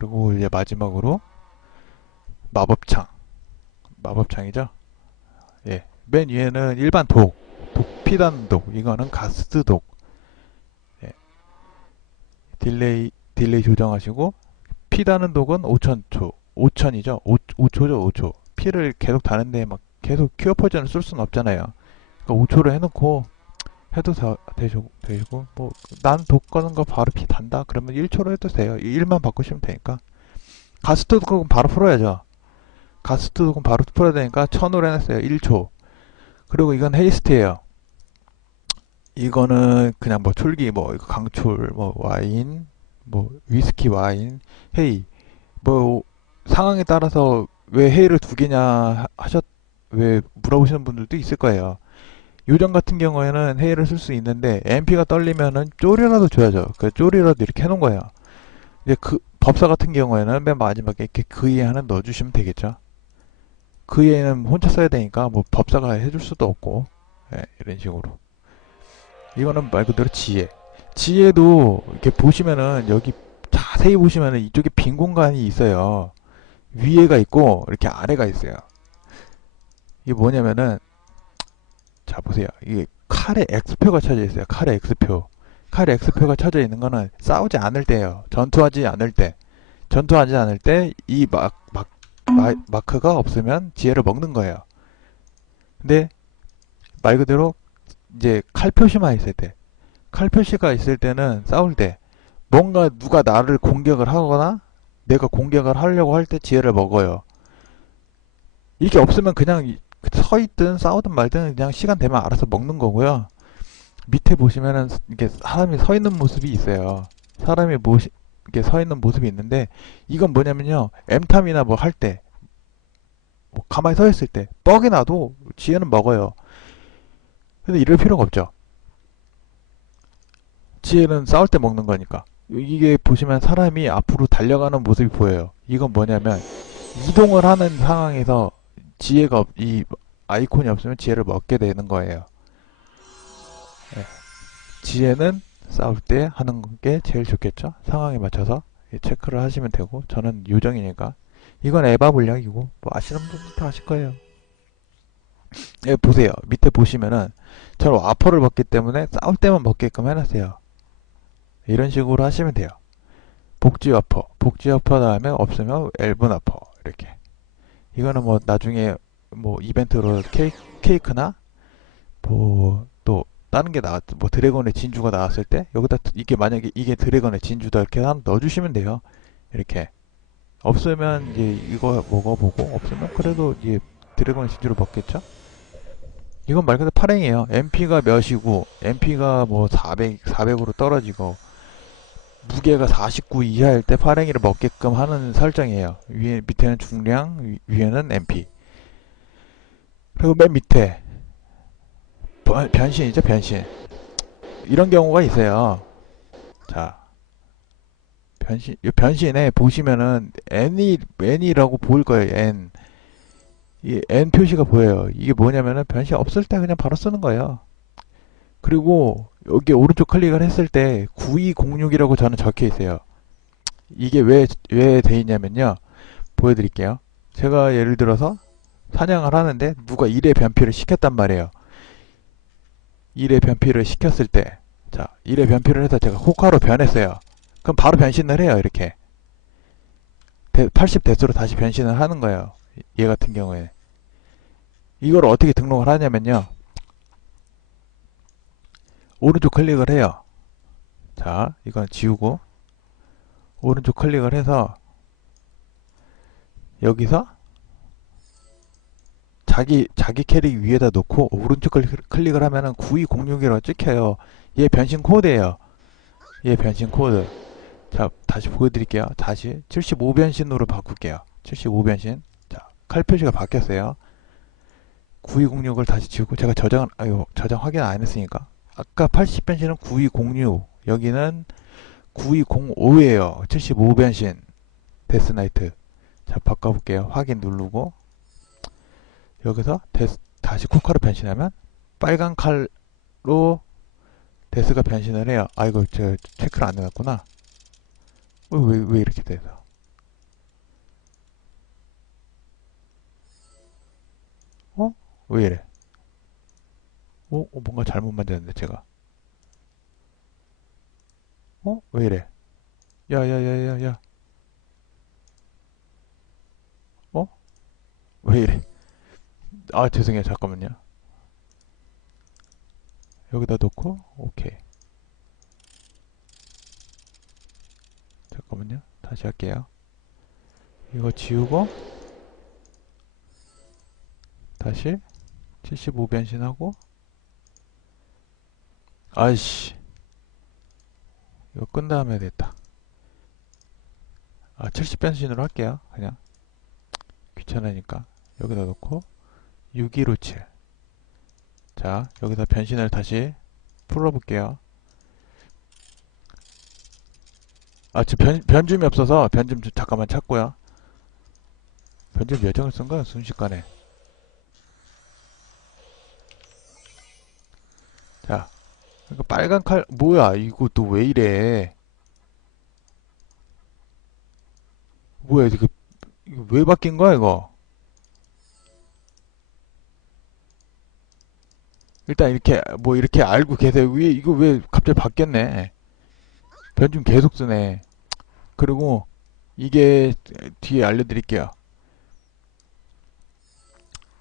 그리고 이제 마지막으로 마법창 마법창이죠 예. 맨 위에는 일반 독, 독 피단 독, 이거는 가스 독. 예. 딜레이 딜레이 조정하시고 피다는 독은 5000초, 5000이죠. 5, 5초죠, 5초. 피를 계속 다는데 막 계속 큐어 포션을 쓸 수는 없잖아요. 그러니까 5초로 해놓고 해도 다 되시고, 되시고 뭐난독 거는 거 바로 피 단다. 그러면 1초로 해도 돼요. 1만 바꾸시면 되니까. 가스 독은 바로 풀어야죠. 가스 독은 바로 풀어야 되니까 1000으로 해놨어요. 1초. 그리고 이건 헤이스트예요. 이거는 그냥 뭐 출기 뭐 강출 뭐 와인 뭐 위스키 와인 헤이 뭐 상황에 따라서 왜 헤이를 두 개냐 하셨 왜 물어보시는 분들도 있을 거예요. 요정 같은 경우에는 헤이를 쓸수 있는데 MP가 떨리면은 쪼리라도 줘야죠. 그 쪼리라도 이렇게 해놓은 거예요. 이제 그 법사 같은 경우에는 맨 마지막에 이렇게 그에 하나 넣어주시면 되겠죠. 그에는 혼자 써야 되니까 뭐 법사가 해줄 수도 없고 예, 이런 식으로 이거는 말 그대로 지혜 지혜도 이렇게 보시면은 여기 자세히 보시면은 이쪽에 빈 공간이 있어요 위에가 있고 이렇게 아래가 있어요 이게 뭐냐면은 자 보세요. 이게 칼에 X표가 쳐져 있어요. 칼에 X표. 칼에 X표가 쳐져 있는 거는 싸우지 않을 때예요. 전투하지 않을 때. 전투하지 않을 때 이 막 막 마, 마크가 없으면 지혜를 먹는 거예요. 근데 말 그대로 이제 칼 표시만 있을 때, 칼 표시가 있을 때는 싸울 때 뭔가 누가 나를 공격을 하거나 내가 공격을 하려고 할 때 지혜를 먹어요. 이게 없으면 그냥 서 있든 싸우든 말든 그냥 시간 되면 알아서 먹는 거고요. 밑에 보시면은 이게 사람이 서 있는 모습이 있어요. 사람이 모시, 이렇게 서 있는 모습이 있는데 이건 뭐냐면요. M탐이나 뭐 할 때 뭐 가만히 서 있을 때 뻑이 나도 지혜는 먹어요. 근데 이럴 필요가 없죠. 지혜는 싸울 때 먹는 거니까. 이게 보시면 사람이 앞으로 달려가는 모습이 보여요. 이건 뭐냐면 이동을 하는 상황에서 지혜가 없- 이 아이콘이 없으면 지혜를 먹게 되는 거예요 예. 지혜는 싸울 때 하는 게 제일 좋겠죠. 상황에 맞춰서 체크를 하시면 되고 저는 요정이니까 이건 에바 물량이고 뭐 아시는 분들 다 아실 거예요. 예, 보세요. 밑에 보시면은 저는 와퍼를 먹기 때문에 싸울 때만 먹게끔 해놨어요. 이런 식으로 하시면 돼요. 복지 와퍼, 복지 와퍼 다음에 없으면 엘븐 와퍼 이렇게. 이거는 뭐 나중에 뭐 이벤트로 케이크, 케이크 나 뭐 또 다른 게 나왔, 뭐 드래곤의 진주가 나왔을 때 여기다 이게 만약에 이게 드래곤의 진주다 이렇게 한 넣어주시면 돼요. 이렇게 없으면 이제 이거 먹어보고 없으면 그래도 이제 드래곤의 진주를 먹겠죠. 이건 말 그대로 파랭이에요. MP가 몇이고 MP가 뭐 400, 400으로 떨어지고 무게가 49 이하일 때 파랭이를 먹게끔 하는 설정이에요. 위에 밑에는 중량, 위, 위에는 MP. 그리고 맨 밑에 번- 변신이죠, 변신. 이런 경우가 있어요. 자, 변신, 이 변신에 보시면은 N이, N이라고 보일 거예요, N. 이 N 표시가 보여요. 이게 뭐냐면은 변신 없을 때 그냥 바로 쓰는 거예요. 그리고 여기 오른쪽 클릭을 했을 때 9206이라고 저는 적혀 있어요. 이게 왜, 왜 돼 있냐면요. 보여드릴게요. 제가 예를 들어서 사냥을 하는데 누가 일의 변피를 시켰단 말이에요. 일의 변피를 시켰을 때, 자, 일의 변피를 해서 제가 호카로 변했어요. 그럼 바로 변신을 해요, 이렇게. 80 대수로 다시 변신을 하는 거예요. 얘 같은 경우에. 이걸 어떻게 등록을 하냐면요. 오른쪽 클릭을 해요. 자, 이건 지우고, 오른쪽 클릭을 해서, 여기서, 자기 자기 캐릭 위에다 놓고 오른쪽 클릭, 클릭 을 하면은 9206이라고 찍혀요. 얘 변신 코드예요. 얘 변신 코드. 자, 다시 보여드릴게요. 다시 75 변신으로 바꿀게요. 75 변신. 자, 칼 표시가 바뀌었어요. 9206을 다시 지우고 제가 저장 아유 저장 확인 안 했으니까 아까 80변신은 9206 여기는 9205에요. 75변신. 데스나이트. 자 바꿔볼게요. 확인 누르고. 여기서 데스, 다시 쿠카로 변신하면 빨간 칼로 데스가 변신을 해요. 아이고 저 체크를 안 해놨구나. 왜, 왜, 왜 이렇게 돼서? 어? 왜 이래? 어? 어, 뭔가 잘못 만졌는데 제가. 어? 왜 이래? 야야야야야. 어? 왜 이래? 아 죄송해요 잠깐만요. 여기다 놓고 오케이. 잠깐만요. 다시 할게요. 이거 지우고 다시 75 변신하고 아이씨. 이거 끈 다음에 됐다. 아 70 변신으로 할게요. 그냥. 귀찮으니까. 여기다 놓고. 6257 자 여기다 변신을 다시 풀어볼게요. 아 지금 변, 변줌이 없어서 변줌 좀 잠깐만 찾고요. 변줌 예정을 쓴 거야 순식간에. 자 이거 빨간 칼 뭐야 이거 또 왜 이래? 뭐야 이거 이거 왜 바뀐 거야 이거? 일단 이렇게 뭐 이렇게 알고 계세요. 왜 이거 왜 갑자기 바뀌었네? 변좀 계속 쓰네. 그리고 이게 뒤에 알려드릴게요.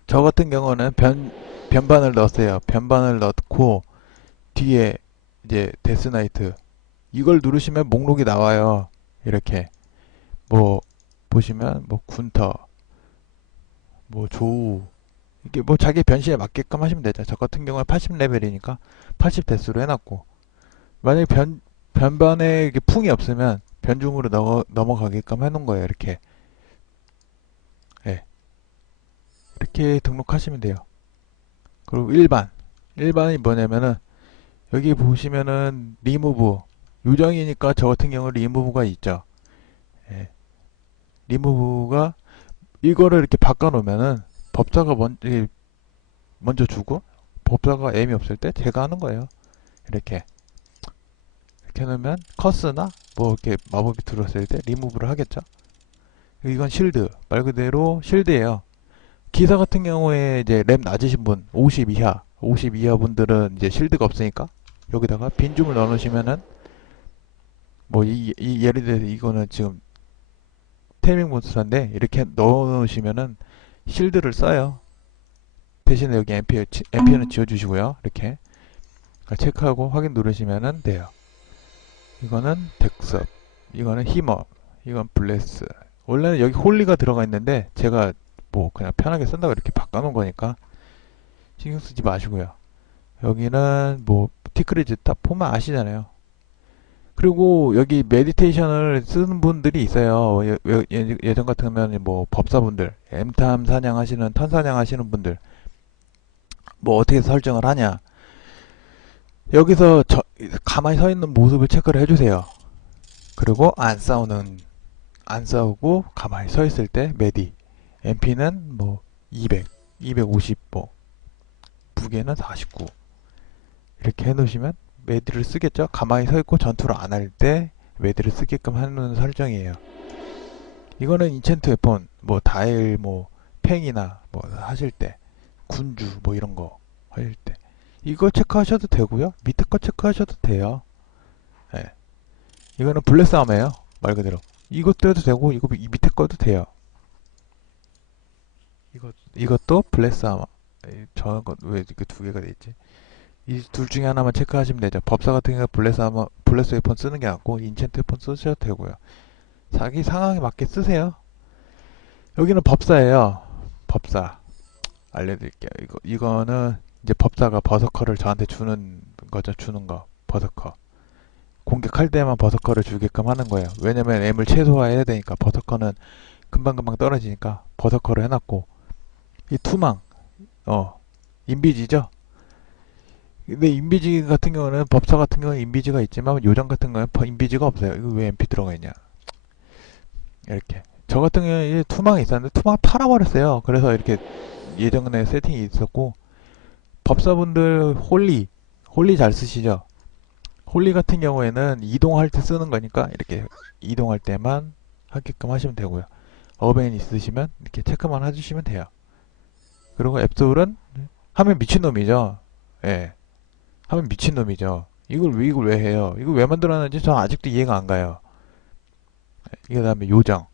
저 같은 경우는 변 변반을 넣었어요. 변반을 넣고 뒤에 이제 데스나이트. 이걸 누르시면 목록이 나와요. 이렇게. 뭐 보시면 뭐 군터 뭐 조우. 이게 뭐 자기 변신에 맞게끔 하시면 되죠. 저 같은 경우는 80레벨이니까 80 데스로 해놨고. 만약에 변 변반에 이게 풍이 없으면 변중으로 넘어, 넘어가게끔 해놓은 거예요. 이렇게. 예. 이렇게 등록하시면 돼요. 그리고 일반. 일반이 뭐냐면은 여기 보시면은 리무브 요정이니까 저 같은 경우 리무브가 있죠. 예. 리무브가 이거를 이렇게 바꿔 놓으면은 법사가 먼저 먼저 주고 법사가 M이 없을 때 제가 하는 거예요. 이렇게 이렇게 놓으면 커스나 뭐 이렇게 마법이 들어왔을 때 리무브를 하겠죠. 이건 실드 말 그대로 실드예요. 기사 같은 경우에 이제 램 낮으신 분 50 이하 50 이하 분들은 이제 실드가 없으니까 여기다가 빈줌을 넣어 놓으시면은 뭐 이 예를 들어서 이거는 지금 테이밍 몬스터인데 이렇게 넣어 놓으시면은 실드를 써요. 대신에 여기 앰피어 앰피어는 지워 주시고요. 이렇게. 체크하고 확인 누르시면은 돼요. 이거는 덱섭 이거는 히머 이건 블레스. 원래는 여기 홀리가 들어가 있는데 제가 뭐 그냥 편하게 쓴다고 이렇게 바꿔 놓은 거니까 신경 쓰지 마시고요 여기는 뭐 티크리즈 딱 보면 아시잖아요. 그리고 여기 메디테이션을 쓰는 분들이 있어요. 예, 예, 예전 같으면 뭐 법사분들, 엠탐 사냥하시는 턴 사냥하시는 분들 뭐 어떻게 설정을 하냐? 여기서 저, 가만히 서 있는 모습을 체크를 해주세요. 그리고 안 싸우는 안 싸우고 가만히 서 있을 때 메디 MP는 뭐 200, 250, 뭐 무게는 49 이렇게 해놓으시면 매드를 쓰겠죠? 가만히 서 있고 전투를 안 할 때 매드를 쓰게끔 하는 설정이에요. 이거는 인챈트 웨폰 뭐 다일 뭐 팽이나 뭐 하실 때 군주 뭐 이런 거 하실 때. 이거 체크하셔도 되고요. 밑에 거 체크하셔도 돼요. 예. 이거는 블레스암이에요 말 그대로. 이것도 해도 되고 이거 밑에 거도 돼요. 이것 이것도 블레스암 저거 왜 이렇게 두 개가 돼 있지 이 둘 중에 하나만 체크하시면 되죠. 법사 같은 경우 블레스 하면 블레스 웨폰 쓰는 게 낫고 인챈트 웨폰 쓰셔도 되고요. 자기 상황에 맞게 쓰세요. 여기는 법사예요. 법사 알려드릴게요. 이거 이거는 이제 법사가 버서커를 저한테 주는 거죠. 주는 거 버서커. 공격할 때만 버서커를 주게끔 하는 거예요. 왜냐면 M을 최소화해야 되니까 버서커는 금방금방 떨어지니까 버서커를 해놨고 이 투망 어 인비지죠 근데 인비지 같은 경우는 법사 같은 경우는 인비지가 있지만 요정 같은 경우는 인비지가 없어요. 이거 왜 MP 들어가 있냐? 이렇게 저 같은 경우는 투망이 있었는데 투망 팔아버렸어요. 그래서 이렇게 예전에 세팅이 있었고 법사분들 홀리 홀리 잘 쓰시죠? 홀리 같은 경우에는 이동할 때 쓰는 거니까 이렇게 이동할 때만 하게끔 하시면 되고요. 어벤 있으시면 이렇게 체크만 해주시면 돼요. 그리고 앱솔은 하면 미친놈이죠. 예. 하면 미친놈이죠. 이걸 왜, 이걸 왜 해요? 이걸 왜 만들었는지 전 아직도 이해가 안 가요. 예, 그 다음에 요정.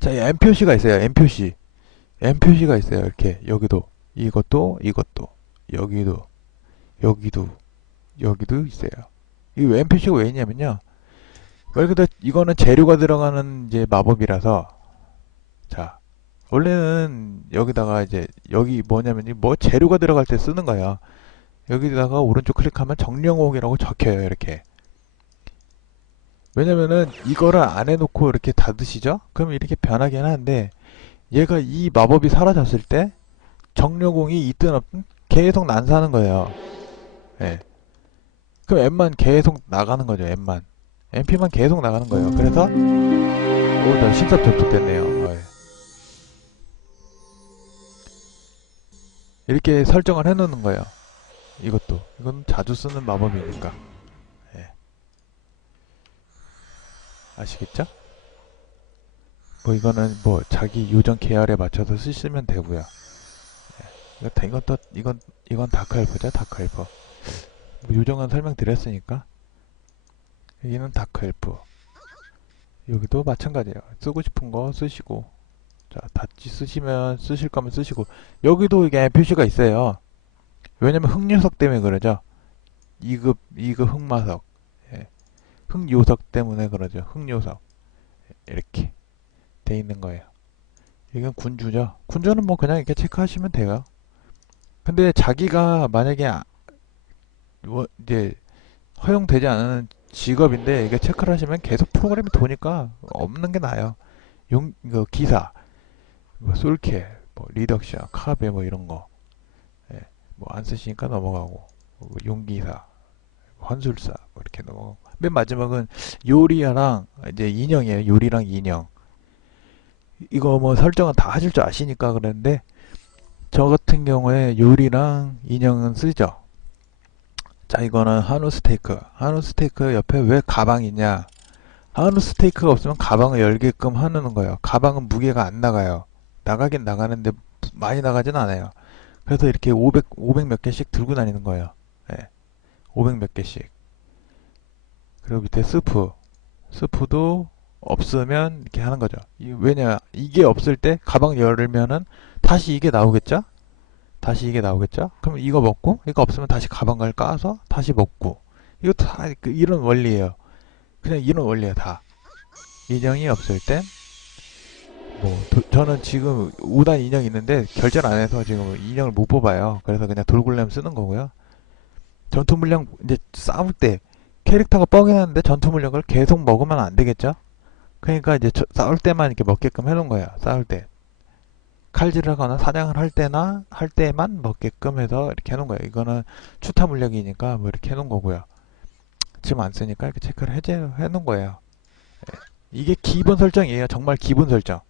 자, 이 M 표시가 있어요. M 표시. M 표시가 있어요. 이렇게. 여기도. 이것도, 이것도. 여기도. 여기도. 여기도 있어요. 이 M 표시가 왜 있냐면요. 말 그대로 이거는 재료가 들어가는 이제 마법이라서 자 원래는 여기다가 이제 여기 뭐냐면 이뭐 재료가 들어갈 때 쓰는 거예요. 여기다가 오른쪽 클릭하면 정령옥이라고 적혀요 이렇게. 왜냐면은 이거를 안 해놓고 이렇게 닫으시죠? 그럼 이렇게 변하긴 하는데 얘가 이 마법이 사라졌을 때 정령옥이 있든 없든 계속 난사하는 거예요. 예. 그럼 M만 계속 나가는 거죠 M만. MP만 계속 나가는 거예요. 그래서 오, 나 신삽 접속됐네요. 어이. 이렇게 설정을 해놓는 거예요. 이것도 이건 자주 쓰는 마법이니까. 예. 아시겠죠? 뭐 이거는 뭐 자기 요정 계열에 맞춰서 쓰시면 되고요. 예. 이건 또 이건 이건 다크헬퍼죠 다크헬퍼. 뭐 요정은 설명드렸으니까. 여기는 다크헬프 여기도 마찬가지예요 쓰고 싶은 거 쓰시고 자 닫지 쓰시면 쓰실 거면 쓰시고 여기도 이게 표시가 있어요 왜냐면 흑요석 때문에 그러죠. 2급 2급 흑마석. 예. 흑요석 때문에 그러죠. 흑요석. 이렇게 돼 있는 거예요. 이건 군주죠. 군주는 뭐 그냥 이렇게 체크하시면 돼요. 근데 자기가 만약에 아- 뭐 이제 허용되지 않은 직업인데 이게 체크를 하시면 계속 프로그램이 도니까 없는 게 나아요. 용, 그 기사, 뭐 솔캐, 뭐 리덕션, 카베 뭐 이런 거. 예, 뭐안 쓰시니까 넘어가고. 뭐 용기사, 헌술사 뭐 이렇게 넘어가고. 맨 마지막은 요리랑 이제 인형이에요. 요리랑 인형. 이거 뭐 설정은 다 하실 줄 아시니까 그랬는데 저 같은 경우에 요리랑 인형은 쓰죠. 자, 이거는 한우 스테이크. 한우 스테이크 옆에 왜 가방이 있냐? 한우 스테이크가 없으면 가방을 열게끔 하는 거예요. 가방은 무게가 안 나가요. 나가긴 나가는데 많이 나가진 않아요. 그래서 이렇게 500, 500 몇 개씩 들고 다니는 거예요. 예. 500 몇 개씩. 그리고 밑에 스프. 스프도 없으면 이렇게 하는 거죠. 이- 왜냐, 이게 없을 때 가방 열면은 다시 이게 나오겠죠? 다시 이게 나오겠죠? 그럼 이거 먹고 이거 없으면 다시 가방을 까서 다시 먹고 이거 다그 이런 원리예요. 그냥 이런 원리예요 다. 인형이 없을 땐 뭐 저는 지금 5단 인형 있는데 결제를 안 해서 지금 인형을 못 뽑아요. 그래서 그냥 돌굴렘 쓰는 거고요. 전투 물량 이제 싸울 때 캐릭터가 뻐개하는데 전투 물량을 계속 먹으면 안 되겠죠? 그러니까 이제 저- 싸울 때만 이렇게 먹게끔 해놓은 거예요. 싸울 때. 칼질을 하거나 사냥을 할 때나 할 때만 먹게끔 해서 이렇게 해놓은 거예요. 이거는 추타 물약이니까 뭐 이렇게 해놓은 거고요. 지금 안 쓰니까 이렇게 체크를 해제 해놓은 거예요. 예. 이게 기본 설정이에요. 정말 기본 설정.